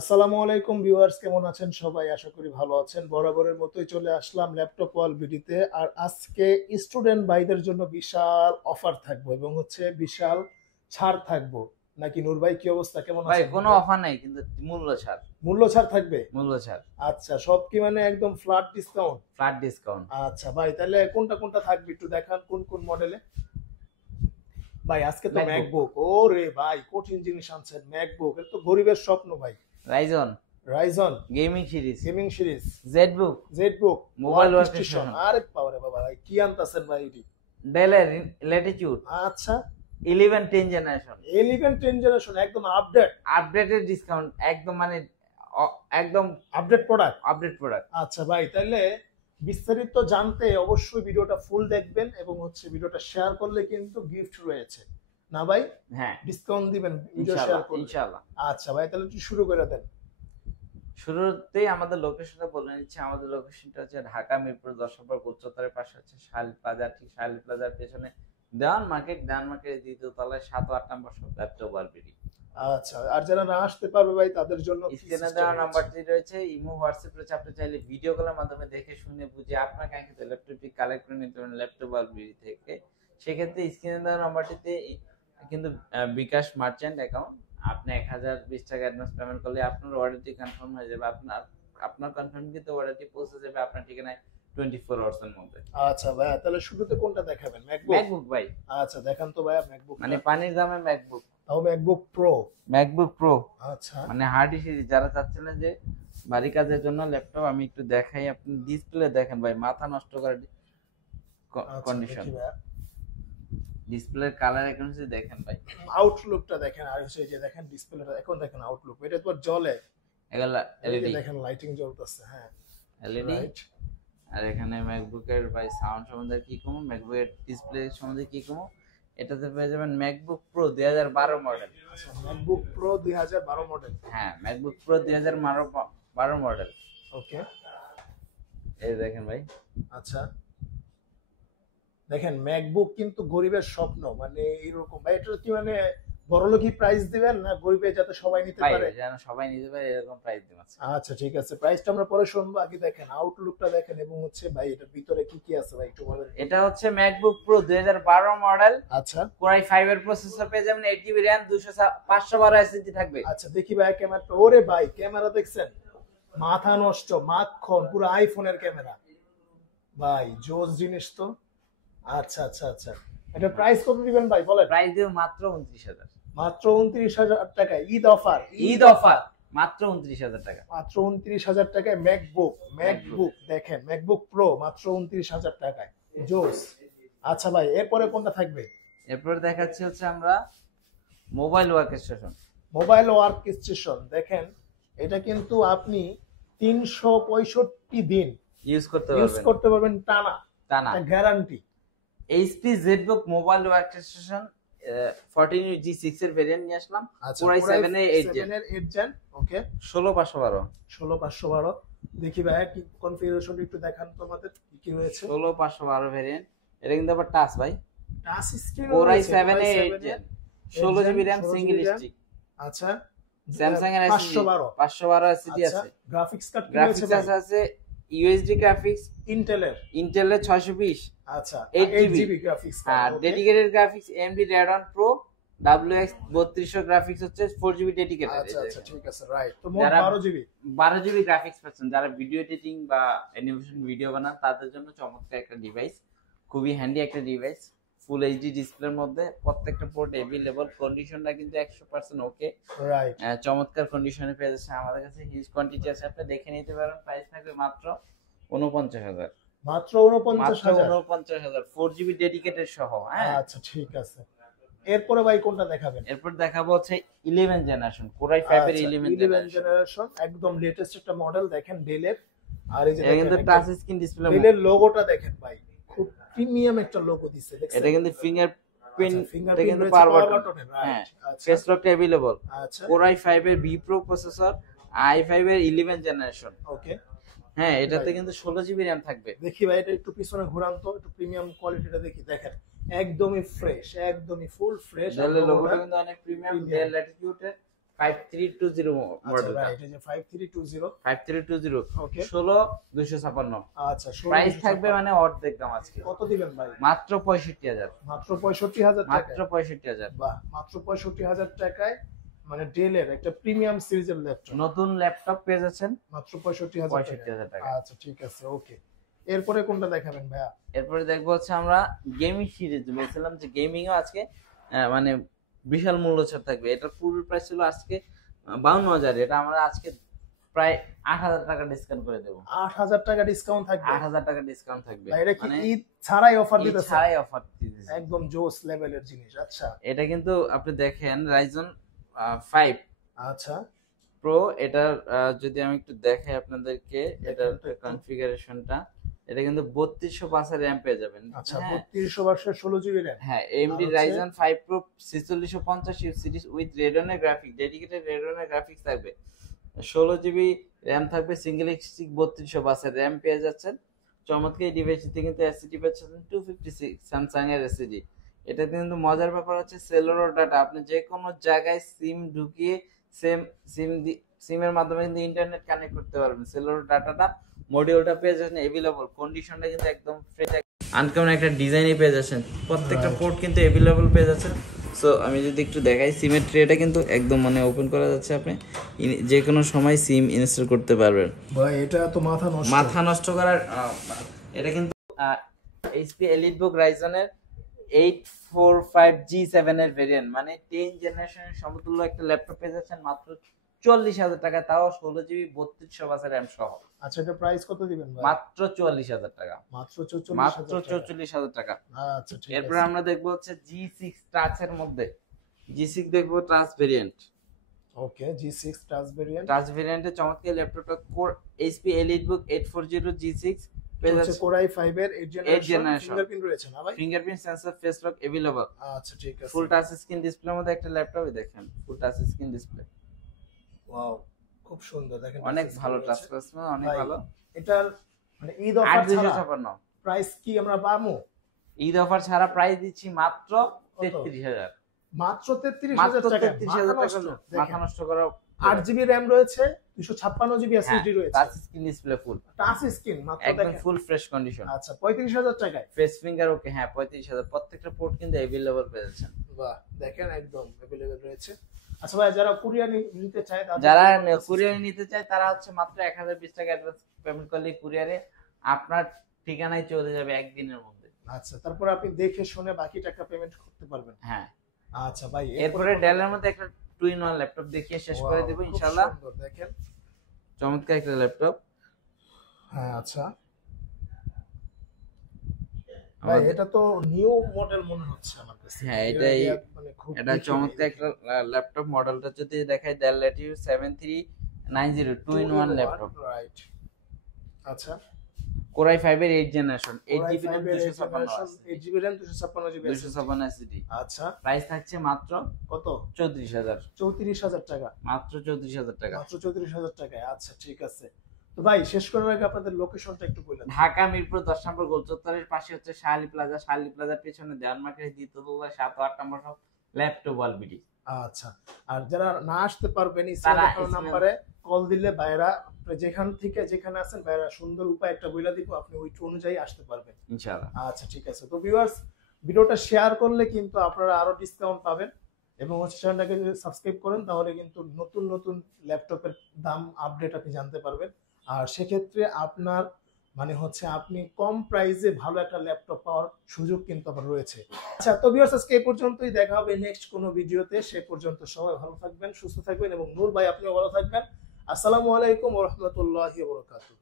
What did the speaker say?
আসসালামু আলাইকুম ভিউয়ার্স, কেমন আছেন সবাই? আশা করি ভালো আছেন। বরাবরের মতোই চলে আসলাম ল্যাপটপ ওয়াল ভিডিওতে। আর আজকে স্টুডেন্ট ভাইদের জন্য বিশাল অফার থাকবো এবং বিশাল ছাড় থাকবো। নাকি নূর ভাই, কি অবস্থা, কেমন ভাই আছেন? কোনো অফার নাই, কিন্তু মূল্য ছাড়। মূল্য ছাড় থাকবে? মূল্য ছাড়, আচ্ছা, সব কি মানে একদম ফ্ল্যাট ডিসকাউন্ট? Flat discount. আচ্ছা ভাই, তাহলে কোনটা কোনটা থাকবে একটু দেখান, কোন কোন মডেলে? ভাই আজকে তো ম্যাকবুক। ওরে ভাই, কঠিন জিনিস আনছেন। ম্যাকবুক, এটা তো গরিবের স্বপ্ন ভাই। Ryzen Ryzen gaming series, ZBook Jetbook, mobile mobile workstation. Workstation, আরে বাবারে বাবা, ভাই কি আনতাছেন ভাই এটি? ডেলের ল্যাটিটিউড আচ্ছা, 11 10 জেনারেশন, 11 10 জেনারেশন, একদম আপডেট। আপডেটেড ডিসকাউন্ট, একদম মানে একদম আপডেট প্রোডাক্ট। Update product. আচ্ছা ভাই, তাহলে বিস্তারিত জানতে অবশ্যই ভিডিওটা ফুল দেখবেন এবং ভিডিওটা শেয়ার করলে কিন্তু গিফট রয়েছে না ভাই? হ্যাঁ, ডিসকাউন্ট দিবেন ভিডিও শেয়ার ইনশাআল্লাহ করলে। ইনশাআল্লাহ। আচ্ছা ভাই, তাহলে একটু শুরু করে দেন। শুরুতেই আমাদের লোকেশনটা বলে নিচ্ছি। আমাদের লোকেশনটা হচ্ছে ঢাকা মিরপুর 10 নম্বর উচ্চতরের পাশে হচ্ছে শাইল প্লাজা। ঠিক শাইল প্লাজার পেছনে দেওয়ান মার্কেটের দ্বিতীয় তলায় 7 ও 8 নম্বর শপ, ল্যাপটপ বারবিডি। আচ্ছা, আর যারা না আসতে পারবে ভাই তাদের জন্য স্ক্রিনে দেওয়া নাম্বারটি রয়েছে, ইমো হোয়াটসঅ্যাপ রয়েছে। আপনি চাইলে ভিডিও কলের মাধ্যমে দেখে শুনে বুঝে আপনার কাঙ্ক্ষিত ল্যাপটপটি কালেক্ট করে নিতে পারেন ল্যাপটপ বারবিডি থেকে। সেক্ষেত্রে স্ক্রিনে দেওয়া নাম্বারটিতে কিন্তু বিকাশ মার্চেন্ট অ্যাকাউন্ট, আপনি 1020 টাকা অ্যাডভান্স পেমেন্ট করলে আপনার অর্ডারটি কনফার্ম হয়ে যাবে। আপনার কনফার্মকৃত অর্ডারটি পৌঁছে যাবে আপনার ঠিকানায় 24 আওয়ার্স এর মধ্যে। আচ্ছা ভাই, তাহলে শুরুতে কোনটা দেখাবেন? ম্যাকবুক ভাই, আচ্ছা দেখান তো ভাইয়া ম্যাকবুক। মানে পানির দামে ম্যাকবুক। তাও ম্যাকবুক প্রো? ম্যাকবুক প্রো আচ্ছা, মানে হার্ডি সিরিজ। যারা চাচ্ছিলেন যে বাড়ি কাজের জন্য ল্যাপটপ, আমি একটু দেখাই। আপনি ডিসপ্লে দেখেন ভাই, মাথা নষ্ট করে কন্ডিশন। ডিসপ্লের কালার এখন দেখেন ভাই, আউটলুকটা দেখেন। আর এই যে দেখেন ডিসপ্লেটা, এখন দেখেন আউটলুক, এটা তো জ্বলে। এগুলা এলইডি, দেখেন লাইটিং জ্বলতেছে। হ্যাঁ, এলইডি। আর এখানে ম্যাকবুকের ভাই সাউন্ড সম্বন্ধে কি কম, ম্যাকবুকের ডিসপ্লে সম্বন্ধে কি কম, এটাতে পেয়ে যাবেন ম্যাকবুক প্রো 2012 মডেল। আচ্ছা, ম্যাকবুক প্রো 2012 মডেল। হ্যাঁ, ম্যাকবুক প্রো 2012 মডেল। ওকে, এই দেখেন ভাই। আচ্ছা দেখেন, ম্যাকবুক কিন্তু গরিবের স্বপ্ন, মানে এরকম ভাই। এটা কি মানে বড়লোকই প্রাইস দিবেন না গরিবে যাতে সবাই নিতে ভাই পারে? যেন সবাই নিতে পারে এরকম প্রাইস দিচ্ছি। আচ্ছা ঠিক আছে, প্রাইসটা আমরা পরে শুনবো। আগে দেখেন আউটলুকটা দেখেন এবং ভাই এটার ভিতরে কি কি আছে ভাই একটু বলেন। এটা হচ্ছে ম্যাকবুক প্রো 2012 মডেল। আচ্ছা, কোরাই 5 এর প্রসেসর পেয়ে যাবেন, 8GB RAM, 512 এসএসডি থাকবে। আচ্ছা দেখি ভাই ক্যামেরাটা। ওরে ভাই, ক্যামেরা দেখছেন? মাথা নষ্ট, মাখন, পুরো আইফোনের ক্যামেরা ভাই, জোস জিনিস তো। আচ্ছা আচ্ছা আচ্ছা, এটা প্রাইস কত দিবেন ভাই বলেন? প্রাইস দেব মাত্র 29,000। মাত্র 29,000 টাকায়? ঈদ অফার, ঈদ অফার, মাত্র 29,000 টাকা। মাত্র 29,000 টাকায় ম্যাকবুক দেখেন, ম্যাকবুক প্রো মাত্র 29,000 টাকায়, জোস। আচ্ছা ভাই, এরপরে কোনটা থাকবে? এরপর দেখাচ্ছি হচ্ছে আমরা mobile workstation. Mobile work station দেখেন, এটা কিন্তু আপনি 365 দিন ইউজ করতে পারবেন টানা, টানা। Guarantee. HP Jetbook mobile workstation 14G6 এর ভেরিয়েন্ট নিয়ে আসলাম। কোরাই 7 এর 8 জেন। ওকে, 16512। 16512 দেখি ভাই কি কনফিগারেশন একটু দেখান তো আমাদের, কি কি রয়েছে। 16512 ভেরিয়েন্ট। এটা কিন্তু আবার টাচ ভাই, টাচ স্ক্রিন। কোরাই 7 এর 8 gen, 16GB RAM single stick. আচ্ছা, স্যামসাং এর 512 এসএসডি আছে। গ্রাফিক্স কার্ড গ্রাফিক্স আছে ইউএসডি গ্রাফিক্স, ইন্টেলের 620। আচ্ছা, 8GB গ্রাফিক্স কার্ড। আর dedicated graphics AMD Radeon Pro WX 3200 graphics হচ্ছে 4GB ডেডিকেটেড। আচ্ছা আচ্ছা ঠিক আছে, রাইট। তো মোট 12GB গ্রাফিক্স পাচ্ছেন। যারা ভিডিও এডিটিং বা অ্যানিমেশন ভিডিও বানান তাদের জন্য চমৎকার একটা ডিভাইস, খুবই হ্যান্ডি একটা ডিভাইস। ফুল এইচডি ডিসপ্লের মধ্যে প্রত্যেকটা পোর্ট अवेलेबल, কন্ডিশনটা কিন্তু 100% ওকে, রাইট। চমৎকার কন্ডিশনে পেয়ে যাচ্ছে। আমাদের কাছে হিউজ কোয়ান্টিটি আছে, আপনি দেখে নিতে পারেন। প্রাইস থাকবে মাত্র 49,000। মাত্র 49,000 4GB ডেডিকেটেড সহ। হ্যাঁ, আচ্ছা ঠিক আছে। এরপরে ভাই কোনটা দেখাবেন? এরপর দেখাবো হচ্ছে 11 জেনারেশন, কোরাই 5 এর 11 জেনারেশন, একদম লেটেস্ট একটা মডেল দেখেন ডেলের। আর এই যে এটা কিন্তু টাচ স্ক্রিন ডিসপ্লে। ডেলের লোগোটা দেখেন ভাই, খুব প্রিমিয়াম একটা লোগো দিছে দেখছেন। এটা কিন্তু ফিঙ্গারপ্রিন্ট, এটা কিন্তু রয়েছে, পাওয়ার পাওয়ার বাটন। বাটনে, হ্যাঁ, আচ্ছা। ফেস লকটা अवेलेबल। আচ্ছা, কোরাই 5 এর বি প্রো প্রসেসর, i5 এর 11 জেনারেশন। ওকে, হ্যাঁ, এটাতে কিন্তু 16GB RAM থাকবে। দেখি ভাই এটা একটু পিছনে ঘুরান তো, একটু প্রিমিয়াম কোয়ালিটিটা দেখি। দেখেন একদমই ফ্রেশ, একদমই ফুল ফ্রেশ। ডেল লোগোটা কিন্তু অনেক প্রিমিয়াম, ডেল ল্যাটিটিউড এর 5320 আচ্ছা মডেলটা। রাইট, এই যে 5320। 5320 ওকে 16256 আচ্ছা, প্রাইস থাকবে মানে অর্ধেক দাম আজকে, কত দিবেন ভাই? মাত্র 65000, মাত্র 65,000 মাত্র টাকায়? 65000। বাহ, মাত্র 65,000 টাকায় মানে ডেলের একটা প্রিমিয়াম সিরিজের ল্যাপটপ নতুন ল্যাপটপ পেয়ে যাচ্ছেন মাত্র 65,000 টাকায়। 65000 টাকা। আচ্ছা ঠিক আছে, ওকে। এরপরে কোনটা দেখাবেন ভাইয়া? এরপরে দেখবো হচ্ছে আমরা গেমিং সিরিজ, বলছিলাম যে গেমিং ও আজকে মানে বিশাল মূল্য ছাড় থাকবে। এটার পূর্বের প্রাইস ছিল আজকে 52,000, এটা আমরা আজকে প্রায় 8,000 টাকা ডিসকাউন্ট করে দেবো। 8,000 টাকা ডিসকাউন্ট থাকবে? 8,000 টাকা ডিসকাউন্ট থাকবে, ভাই এটা কি মানে ঈদ ছাড়াই অফার ঈদ দিতেছে? ছাড়াই অফার দিতেছে, একদম জোস লেভেলের জিনিস। আচ্ছা এটা কিন্তু আপনি দেখেন Ryzen 5 আচ্ছা প্রো, এটার যদি আমি একটু দেখাই আপনাদেরকে এটার দেখেন তো একটু। কনফিগারেশনটা, এটা কিন্তু 3205 এর RAM পেয়ে যাবেন। আচ্ছা, হ্যাঁ 3200 16 জিবি র্যাম। হ্যাঁ, AMD আর হচ্ছে- Ryzen 5 Pro 4650 সিরিজ উইথ রেডনের গ্রাফিক, ডেডিকেটেড রেডনের গ্রাফিক্স থাকবে, 16 জিবি র্যাম থাকবে, সিঙ্গেল এক্সিক 3205 এর র্যাম পেয়ে যাচ্ছেন। চমৎকার এই ডিভাইসটিতে কিন্তু এসএসডি পাচ্ছেন 256 স্যামসাং এর এসএসডি। এটাতে কিন্তু মজার ব্যাপার হচ্ছে সেলুলার ডাটা, আপনি যে কোনো জায়গায় সিম ঢুকিয়ে সিমের মাধ্যমে কিন্তু ইন্টারনেট কানেক্ট করতে পারবেন। সেলুলার ডাটাটা মডিউলটা পেয়ে যাচ্ছেন এভেলেবল, কন্ডিশনটা কিন্তু একদম ফ্রেশ, আনকমন একটা ডিজাইনই পেয়ে যাচ্ছেন, প্রত্যেকটা পোর্ট কিন্তু এভেলেবল পেয়ে যাচ্ছেন। সো আমি যদি একটু দেখাই, সিমের ট্রেটা কিন্তু একদম মানে ওপেন করা যাচ্ছে, আপনি যে কোনো সময় সিম ইনস্টল করতে পারবেন। ভাই এটা তো মাথা নষ্ট করার এটা কিন্তু এইচপি এলিটবুক রাইজনের 845G7 এর ভেরিয়েন্ট, মানে 10 জেনারেশনের সমতুল্য একটা ল্যাপটপ পেয়ে যাচ্ছেন মাত্র 40,000 টাকা, তাও 16 জিবি 3200 র্যাম সহ। আচ্ছা, এটা প্রাইস কত দিবেন ভাই? মাত্র 44,000 টাকা, মাত্র মাত্র 44,000 44,000 টাকা। আচ্ছা ঠিক এরপরে আছে। আমরা দেখবো হচ্ছে G6 টাচ এর মধ্যে, G6 দেখবো টাচ ভেরিয়েন্ট। ওকে, G6 টাচ ভেরিয়েন্ট। টাচ ভেরিয়েন্টে চমৎকার ল্যাপটপটা কোর এইচপি এলিটবুক 840 G6 পেয়ে হচ্ছে যাচ্ছে, Core i5 এর 8 জেনারেশন, ফিঙ্গারপ্রিন্ট রয়েছে না ভাই? Fingerprint sensor, face lock available. আচ্ছা ঠিক আছে। ফুল টাচ স্ক্রিন ডিসপ্লের মধ্যে একটা ল্যাপটপই দেখেন, ফুল টাচ স্ক্রিন ডিসপ্লে, ওয়াও খুব সুন্দর, দেখেন অনেক touch ভালো screen টাচ রয়েছে। স্ক্রিন, অনেক ভাই, ভালো। এটার মানে ঈদ অফার ছাড়া 8,256 প্রাইস কি আমরা পাবো? ঈদ অফার ছাড়া প্রাইস দিচ্ছি মাত্র 33,000, মাত্র 33,000 মাত্র টাকা। 33,000 টাকা, মাথা নষ্ট করা। 8 জিবি র্যাম রয়েছে, 256 জিবি এসএসডি রয়েছে, touch screen display full, touch screen, মাত্র একদম দেখেন। Full fresh condition. আচ্ছা 35,000 টাকায়। ফেস ফিঙ্গার ওকে, হ্যাঁ 35,000, প্রত্যেকটা পোর্ট কিন্তু अवेलेबल পেয়ে যাচ্ছেন। বাহ, দেখেন একদম अवेलेबल রয়েছে। আচ্ছা ভাই, যারা কুরিয়ার নিতে চায় যারা কুরিয়ারে নিতে চায় তারা হচ্ছে মাত্র 1020 টাকা অ্যাডভান্স পেমেন্ট করলে কুরিয়ারে আপনার ঠিকানায় চলে যাবে একদিনের মধ্যে। আচ্ছা, তারপর আপনি দেখে শুনে বাকি টাকা পেমেন্ট করতে পারবেন। হ্যাঁ, আচ্ছা ভাই, এরপরে ডেলের মধ্যে একটা 2-in-1 ল্যাপটপ দেখিয়ে শেষ করে দেব ইনশাআল্লাহ। দেখেন চমৎকার একটা ল্যাপটপ। হ্যাঁ আচ্ছা ভাই, এটা তো নিউ মডেল মনে হচ্ছে আমার কাছে। হ্যাঁ, এটাই, মানে খুব এটা চমৎকার একটা ল্যাপটপ। মডেলটা যদি দেখাই Dell Latitude 7390 2-in-1 laptop, right. আচ্ছা, Core i5 এর 8 generation, 8GB RAM 8 GB RAM 256 GB 256 SSD. আচ্ছা, প্রাইস থাকছে মাত্র কত? 34,000, 34,000 টাকা। মাত্র 34,000 টাকা। মাত্র 34,000 টাকায়। আচ্ছা ঠিক আছে। তো ভাই, শেষ করার আগে আপনাদের লোকেশনটা একটু বললেন। ঢাকা মিরপুর 10 নম্বর গোল চত্বরের পাশে হচ্ছে শাহালি প্লাজা, শাহালি প্লাজার পেছনে দেওয়ান মার্কেটের দ্বিতীয় তলায় 7 ও 8 নম্বর সব ল্যাপটপ ওয়ালবিডি। আচ্ছা, আর যারা না আসতে পারবেন তারা স্ক্রিনে নাম্বারে কল দিলে ভাইরা যেখান থেকে যেখানে আছেন ভাইরা সুন্দর উপায় একটা বইলা দিব, আপনি ওই অনুযায়ী আসতে পারবেন ইনশাআল্লাহ। আচ্ছা ঠিক আছে। তো ভিউয়ার্স, ভিডিওটা শেয়ার করলে কিন্তু আপনারা আরো ডিসকাউন্ট পাবেন, এবং হচ্ছে চ্যানেলটাকে যদি সাবস্ক্রাইব করেন তাহলে কিন্তু নতুন নতুন ল্যাপটপের দাম আপডেট আপনি জানতে পারবেন। আর সেক্ষেত্রে আপনার মানে হচ্ছে আপনি কম প্রাইসে ভালো একটা ল্যাপটপ পাওয়ার সুযোগ কিন্তু আপনার রয়েছে। আচ্ছা, তো ভিউয়ার্স, আজকে এই পর্যন্তই, দেখা হবে নেক্সট কোনো ভিডিওতে। সে পর্যন্ত সবাই ভালো থাকবেন, সুস্থ থাকবেন, এবং নূর ভাই আপনিও ভালো থাকবেন। আসসালামু আলাইকুম ওয়া রাহমাতুল্লাহি ওয়া বারাকাতুহু।